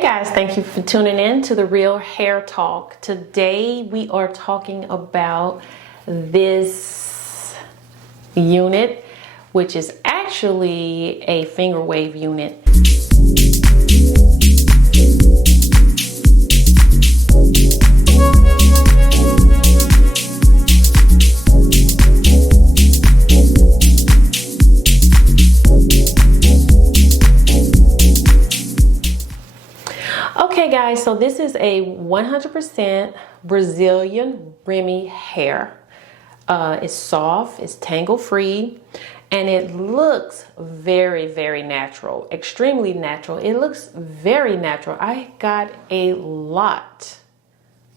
Hey guys, thank you for tuning in to the Real Hair Talk. Today we are talking about this unit, which is actually a finger wave unit. Okay guys, so this is a 100% Brazilian Remy hair. It's soft, it's tangle free, and it looks very, very natural, extremely natural. It looks very natural. I got a lot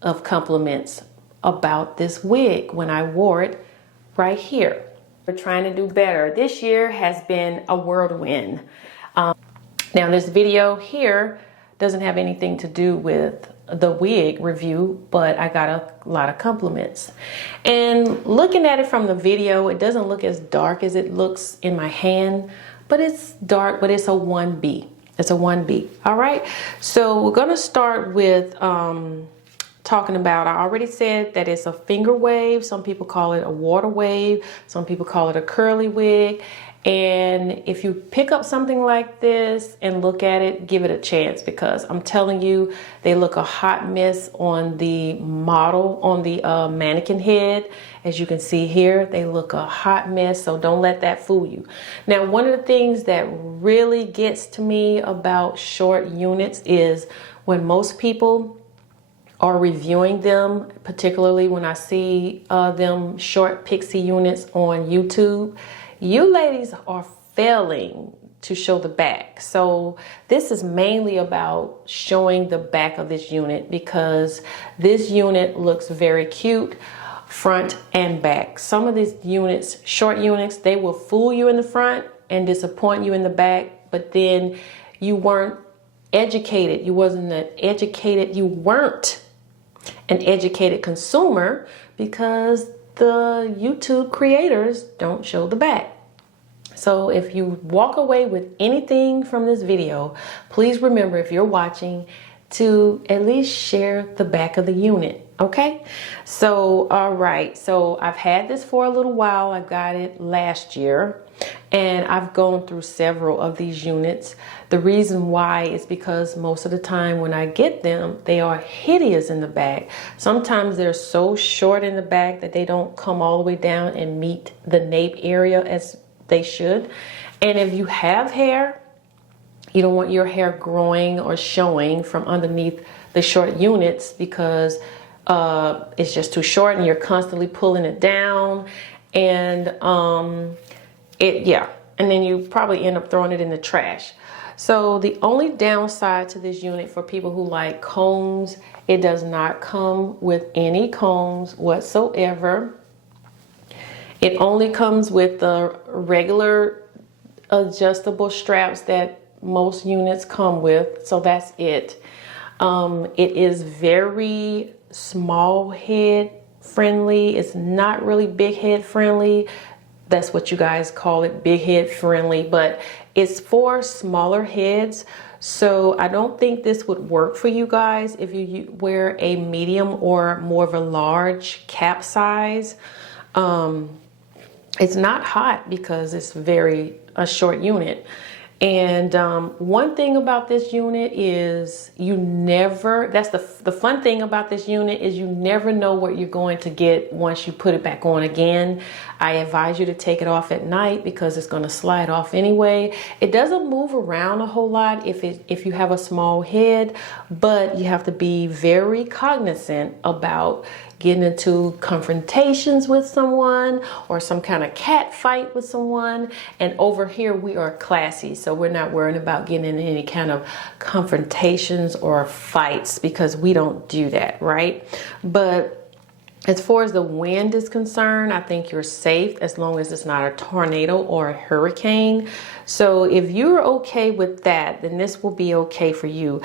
of compliments about this wig when I wore it right here. We're trying to do better. This year has been a whirlwind. Now this video here doesn't have anything to do with the wig review, but I got a lot of compliments. And looking at it from the video, it doesn't look as dark as it looks in my hand, but it's dark, but it's a 1B. It's a 1B. All right. So we're going to start with talking about, I already said that it's a finger wave. Some people call it a water wave. Some people call it a curly wig. And if you pick up something like this and look at it, give it a chance, because I'm telling you, they look a hot mess on the model, on the mannequin head. As you can see here, they look a hot mess, so don't let that fool you. Now, one of the things that really gets to me about short units is when most people are reviewing them, particularly when I see them short pixie units on YouTube. You ladies are failing to show the back. So this is mainly about showing the back of this unit, because this unit looks very cute front and back. Some of these units, short units, they will fool you in the front and disappoint you in the back, but then you weren't educated. You weren't an educated consumer, because the YouTube creators don't show the back. So if you walk away with anything from this video, please remember, if you're watching, to at least share the back of the unit. Okay. So, all right. So I've had this for a little while. I got it last year and I've gone through several of these units. The reason why is because most of the time when I get them, they are hideous in the back. Sometimes they're so short in the back that they don't come all the way down and meet the nape area as they should. And if you have hair, you don't want your hair growing or showing from underneath the short units, because it's just too short and you're constantly pulling it down, and and then you probably end up throwing it in the trash. So the only downside to this unit for people who like combs, it does not come with any combs whatsoever. It only comes with the regular adjustable straps that most units come with. So that's it. It is very small head friendly. It's not really big head friendly. That's what you guys call it, big head friendly, but it's for smaller heads. So I don't think this would work for you guys if you wear a medium or more of a large cap size. It's not hot because it's a short unit. And one thing about this unit is that's the fun thing about this unit is you never know what you're going to get once you put it back on again. I advise you to take it off at night because it's going to slide off anyway. It doesn't move around a whole lot if you have a small head, but you have to be very cognizant about getting into confrontations with someone or some kind of cat fight with someone. And over here we are classy, so we're not worrying about getting in any kind of confrontations or fights, because we don't do that, right? But as far as the wind is concerned, I think you're safe as long as it's not a tornado or a hurricane. So if you're okay with that, then this will be okay for you.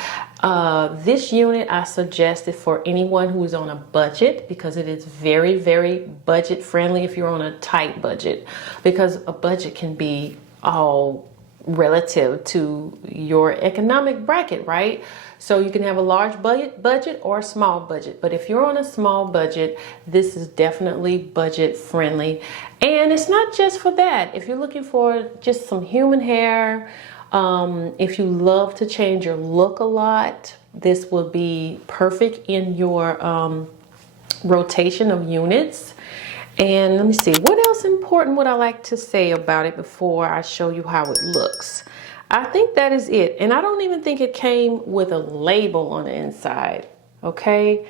This unit I suggest it for anyone who's on a budget, because it is very, very budget friendly if you're on a tight budget, because a budget can be all relative to your economic bracket, right? So you can have a large budget or a small budget. But if you're on a small budget, this is definitely budget friendly. And it's not just for that. If you're looking for just some human hair, if you love to change your look a lot, this will be perfect in your rotation of units. And let me see, what else important would I like to say about it before I show you how it looks? I think that is it. And I don't even think it came with a label on the inside, okay?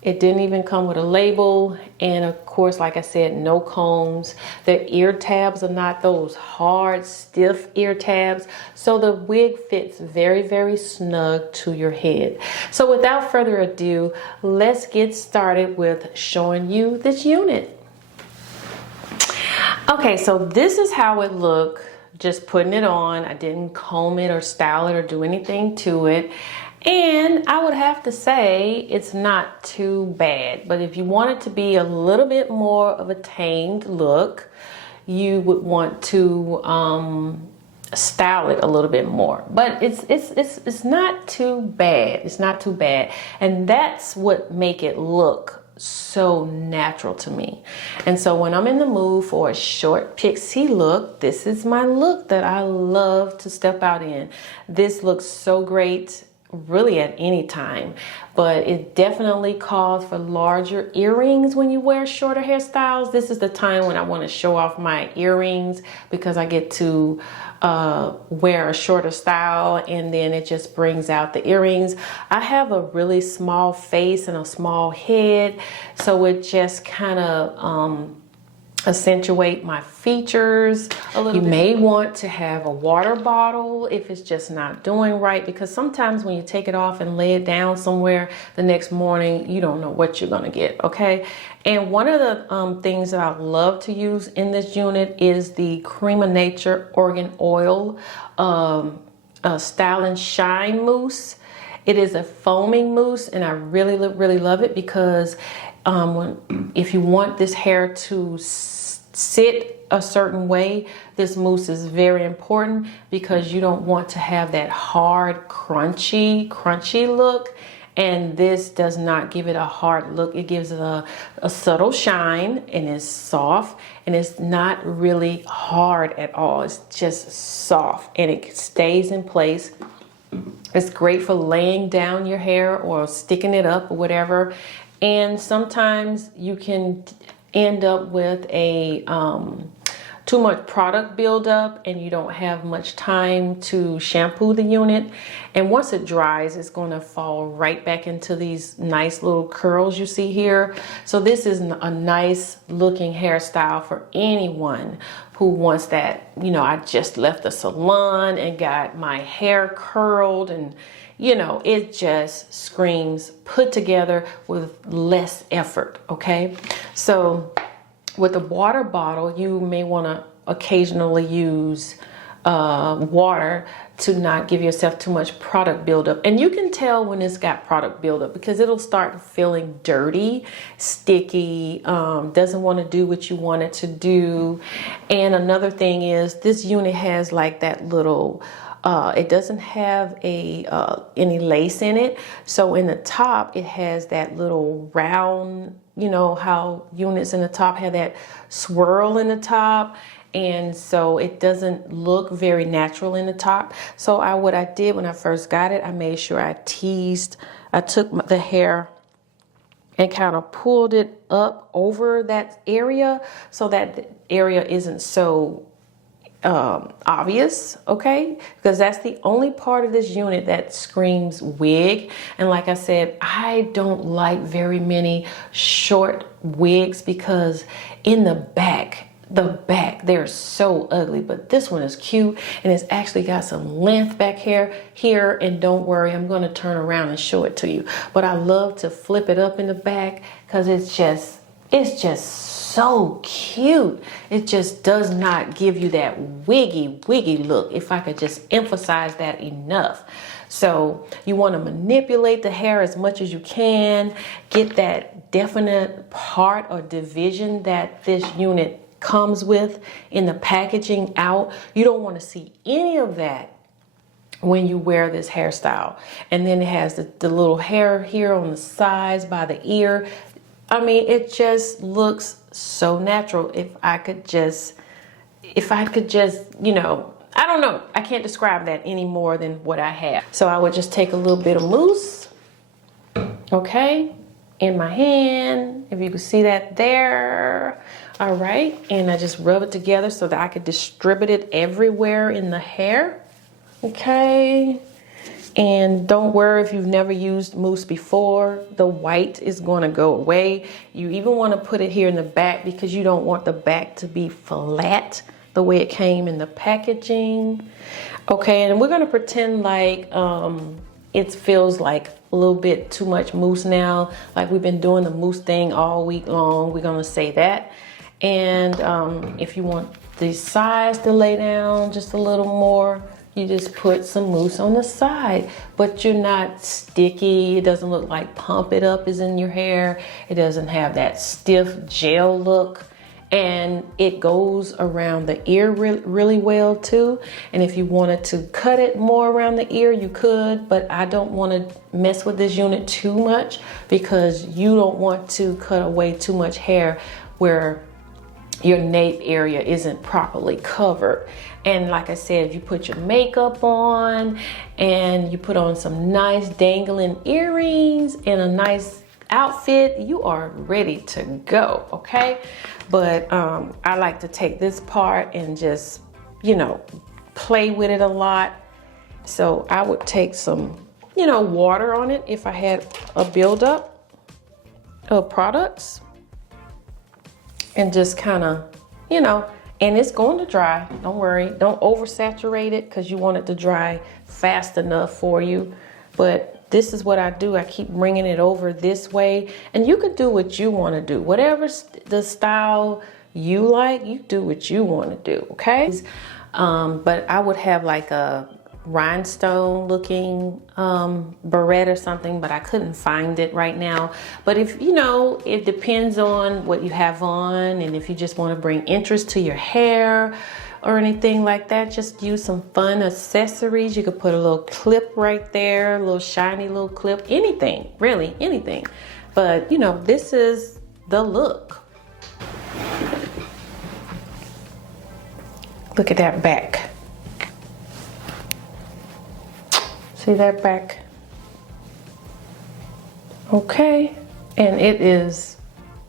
It didn't even come with a label. And of course, like I said, no combs. The ear tabs are not those hard, stiff ear tabs. So the wig fits very, very snug to your head. So without further ado, let's get started with showing you this unit. Okay, so this is how it looked, just putting it on. I didn't comb it or style it or do anything to it. And I would have to say it's not too bad. But if you want it to be a little bit more of a tamed look, you would want to style it a little bit more. But it's not too bad. It's not too bad. And that's what make it look so natural to me. And so when I'm in the mood for a short pixie look, this is my look that I love to step out in. This looks so great really at any time, but it definitely calls for larger earrings when you wear shorter hairstyles. This is the time when I want to show off my earrings because I get to wear a shorter style, and then it just brings out the earrings. I have a really small face and a small head, so it just kind of accentuate my features a little bit. You may want to have a water bottle if it's just not doing right, because sometimes when you take it off and lay it down somewhere the next morning, you don't know what you're gonna get, okay? And one of the things that I love to use in this unit is the Cream of Nature Organ Oil Style and Shine Mousse. It is a foaming mousse, and I really love it because if you want this hair to sit a certain way, this mousse is very important because you don't want to have that hard, crunchy look. And this does not give it a hard look. It gives it a subtle shine, and it's soft, and it's not really hard at all. It's just soft, and it stays in place. It's great for laying down your hair or sticking it up or whatever. And sometimes you can end up with a too much product buildup, and you don't have much time to shampoo the unit. And once it dries, it's going to fall right back into these nice little curls you see here. So this is a nice looking hairstyle for anyone who wants that, you know, I just left the salon and got my hair curled, and you know, it just screams put together with less effort, okay? So with a water bottle, you may want to occasionally use water to not give yourself too much product buildup. And you can tell when it's got product buildup because it'll start feeling dirty, sticky, doesn't want to do what you want it to do. And another thing is this unit has like that little it doesn't have any lace in it. So in the top, it has that little round, you know, how units in the top have that swirl in the top. And so it doesn't look very natural in the top. So what I did when I first got it, I made sure I took the hair and kind of pulled it up over that area so that the area isn't so obvious, okay? Because that's the only part of this unit that screams wig. And like I said, I don't like very many short wigs because in the back, they're so ugly. But this one is cute, and it's actually got some length back here. And don't worry, I'm going to turn around and show it to you. But I love to flip it up in the back because it's just so cute. It just does not give you that wiggy look, if I could just emphasize that enough. So you want to manipulate the hair as much as you can, get that definite part or division that this unit comes with in the packaging out. You don't want to see any of that when you wear this hairstyle. And then it has the little hair here on the sides by the ear. I mean, it just looks so natural. If I could just, you know, I don't know. I can't describe that any more than what I have. So I would just take a little bit of mousse, okay, in my hand. If you can see that there. All right. And I just rub it together so that I could distribute it everywhere in the hair. Okay. And don't worry if you've never used mousse before, the white is going to go away. You even want to put it here in the back because you don't want the back to be flat the way it came in the packaging. Okay, and we're going to pretend like it feels like a little bit too much mousse now, like we've been doing the mousse thing all week long. We're going to say that. And if you want the sides to lay down just a little more, you just put some mousse on the side, but you're not sticky. It doesn't look like Pump It Up is in your hair. It doesn't have that stiff gel look. And it goes around the ear really well too. And if you wanted to cut it more around the ear, you could, but I don't want to mess with this unit too much because you don't want to cut away too much hair where your nape area isn't properly covered. And like I said, if you put your makeup on and you put on some nice dangling earrings and a nice outfit, you are ready to go, okay? But I like to take this part and just, you know, play with it a lot. So I would take some, you know, water on it if I had a buildup of products and just kind of, you know, and it's going to dry. Don't worry. Don't oversaturate it because you want it to dry fast enough for you. But this is what I do. I keep bringing it over this way. And you can do what you want to do. Whatever the style you like, you do what you want to do, okay? But I would have like a rhinestone looking barrette or something, but I couldn't find it right now. But if, you know, it depends on what you have on, and if you just want to bring interest to your hair or anything like that, just use some fun accessories. You could put a little clip right there, a little shiny little clip, anything, really anything. But you know, this is the look. Look at that back. See that back? Okay, and it is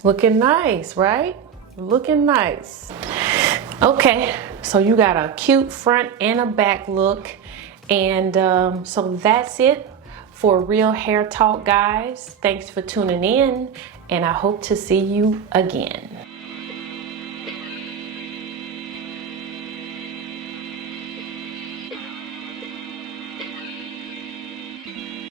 looking nice, right? Looking nice. Okay, so you got a cute front and a back look. And so that's it for Real Hair Talk, guys. Thanks for tuning in, and I hope to see you again.